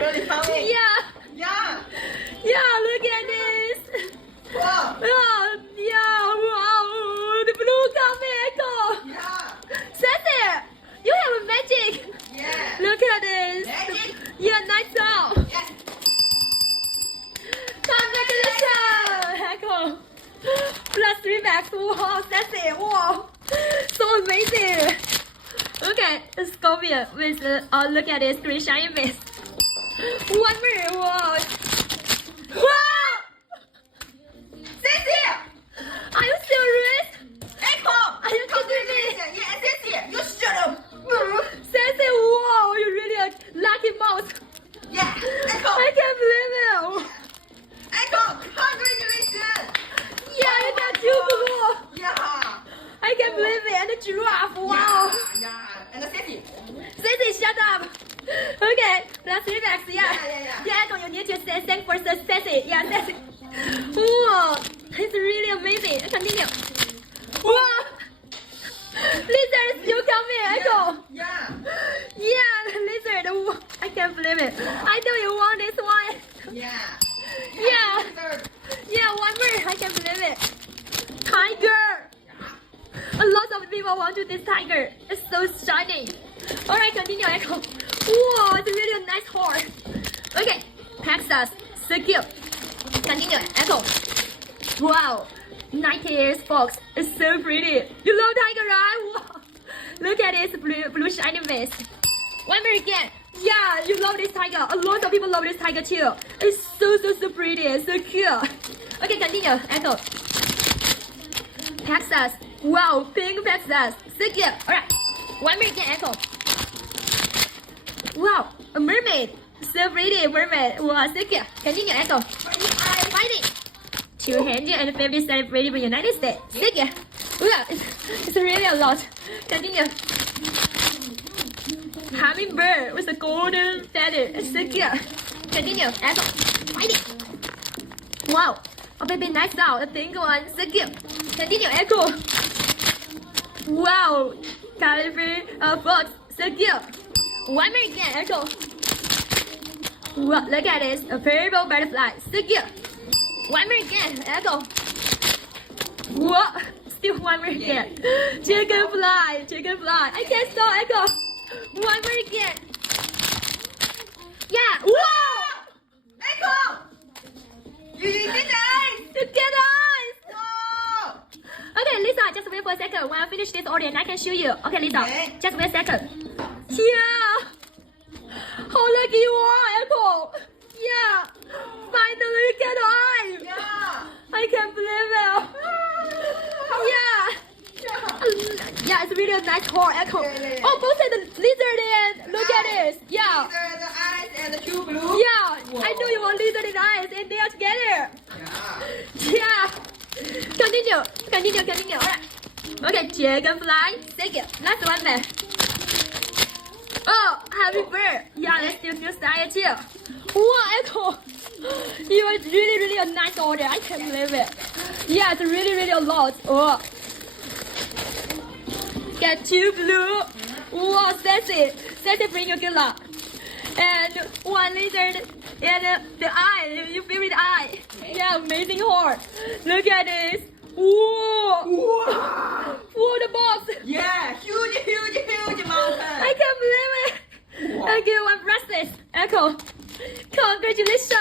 really coming. Yeah. Yeah. Yeah, look at this. Wow. Oh, yeah, wow. The blue coming, Echo. Yeah. Sassy, you have a magic. Yeah. Look at this. Magic. Yeah, nice job. Yeah. Congratulations, Echo. Plus 3 max. Wow, Sassy. Wow. So amazing. Okay, Scorpion with look at this green shiny face. One more. Wow. Wow. Sissy. Are you serious? Echo. Are you kidding me? Congratulations. Yeah, Sissy. You shut up. Sassy, wow, you're really a lucky mouse. Yeah. Echo. I can't believe it. Echo. Congratulations. Yeah, you got two blue. Yeah. I can't believe it. And the giraffe, wow. Yeah. And the Sissy. Sassy, shut up. Okay, plus 3 max, yeah. Yeah. Yeah, Echo, you need to say thank for the Sassy. Yeah, Sassy. Wow, it's really amazing. Continue. Wow. Lizard is still coming, Echo. Yeah. Yeah, the lizard. Wow, I can't believe it. I know you want this one. Yeah. Yeah. Third. Yeah, one more. I can't believe it. Tiger. A lot of people want to this tiger. It's so shiny. Alright, continue, Echo. Wow, it's really a nice horse. Okay, Texas. So cute. Continue, Echo. Wow, 90 years fox. It's so pretty. You love tiger, right? Wow. Look at this blue shiny face. One more again. Yeah, you love this tiger. A lot of people love this tiger too. It's so pretty, so cute. Okay, continue, Echo. Texas. Wow, pink Texas. So cute. Alright. One more again, Echo. Wow, a mermaid. So pretty, mermaid. Wow, so cute. Continue, Echo. Fighting. 250 celebrated in the United States. So cute. Wow, it's really a lot. Continue. Hummingbird with a golden feather. It's so cute. Continue, Echo. Fighting. Wow, a baby nice out. A pink one. So cute. Continue, Echo. Wow, California fox. So cute. One more again, Echo. Wow, look at this. A purple butterfly. So cute. One more again, Echo. Wow, still one more again. Chickenfly, chickenfly. I can't stop, Echo. One more again. Yeah. Wow. Echo. You did it. You get eyes. No. Okay, Lisa, just wait for a second. When I finish this audience, I can show you. Okay, Lisa, Okay. just wait a second. Yeah. How lucky you are, Echo. Yeah. Finally, you get eyes. Yeah. I can't believe it. Yeah. Yeah, it's really a nice horse, Echo. Yeah. Oh, both of the lizard and look at this. Yeah. These are the eyes and the two blue. Yeah. I know you want lizard and eyes and they are together. Yeah. Yeah. Continue. Continue, continue. Alright. Okay, chickenfly. Thank you. Last one, man. Oh, happy bird. Yeah, let's do new style too. Wow, Echo. You are really a nice order. I can't believe it. Yeah, it's really a lot. Oh. Get two blue. Wow, Sassy. Sassy bring you good luck. And one lizard and the eye, your favorite eye. Yeah, amazing horse. Look at this. Whoa. Wow. Whoa, the box. Yeah. Huge mountain. I can't believe it. Wow. Thank you, one bracelet. Echo. Congratulations.